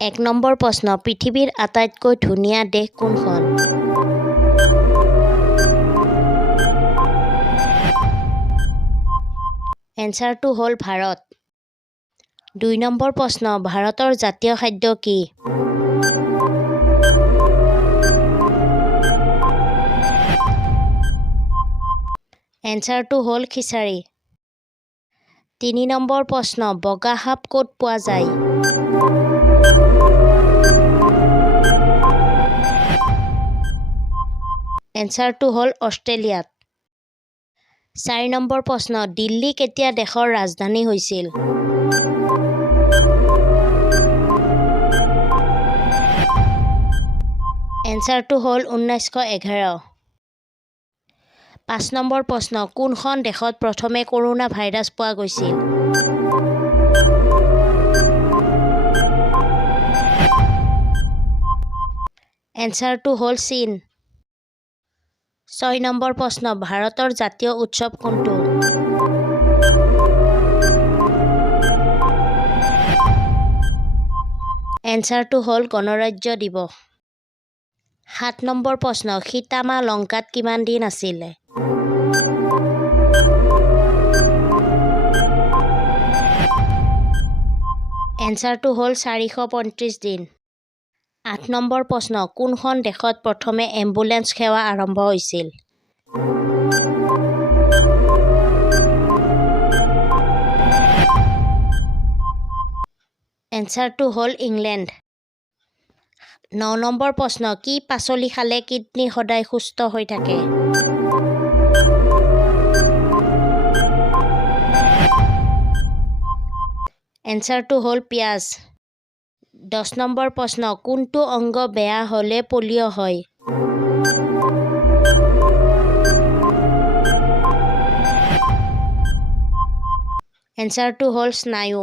এক নম্বৰ প্ৰশ্ন পৃথিৱীৰ আটাইতকৈ ধুনীয়া দেশ কোনখন? এনচাৰটো হ'ল ভাৰত। ২ নম্বৰ প্ৰশ্ন ভাৰতৰ জাতীয় খাদ্য কি? এনচাৰটো হ'ল খিচাৰী। ৩ নম্বৰ প্ৰশ্ন বগা সাপ ক'ত পোৱা যায়? এনচাৰটো হ'ল অষ্ট্ৰেলিয়াত। ৪ নম্বৰ প্ৰশ্ন দিল্লী কেতিয়া দেশৰ ৰাজধানী হৈছিল? এনচাৰটো হ'ল 1911। ৫ নম্বৰ প্ৰশ্ন কোনখন দেশত প্ৰথমে কৰোনা ভাইৰাছ পোৱা গৈছিল? এনচাৰটো হ'ল চীন। ৬ নম্বৰ প্ৰশ্ন ভাৰতৰ জাতীয় উৎসৱ কোনটো? এনচাৰটো হ'ল গণৰাজ্য দিৱস। ৭ নম্বৰ প্ৰশ্ন সীতা মা লংকাত কিমান দিন আছিলে? এনচাৰটো হ'ল ৪৩৫ দিন। ৮ নম্বৰ প্ৰশ্ন কোনখন দেশত প্ৰথমে এম্বুলেন্স সেৱা আৰম্ভ হৈছিল? এনচাৰটো হ'ল ইংলেণ্ড। ৯ নম্বৰ প্ৰশ্ন কি পাচলি খালে কিডনী সদায় সুস্থ হৈ থাকে? এনচাৰটো হ'ল পিঁয়াজ। ১০ নম্বৰ প্ৰশ্ন কোনটো অংগ বেয়া হ'লে পলিঅ' হয়? এনচাৰটো হ'ল স্নায়ু।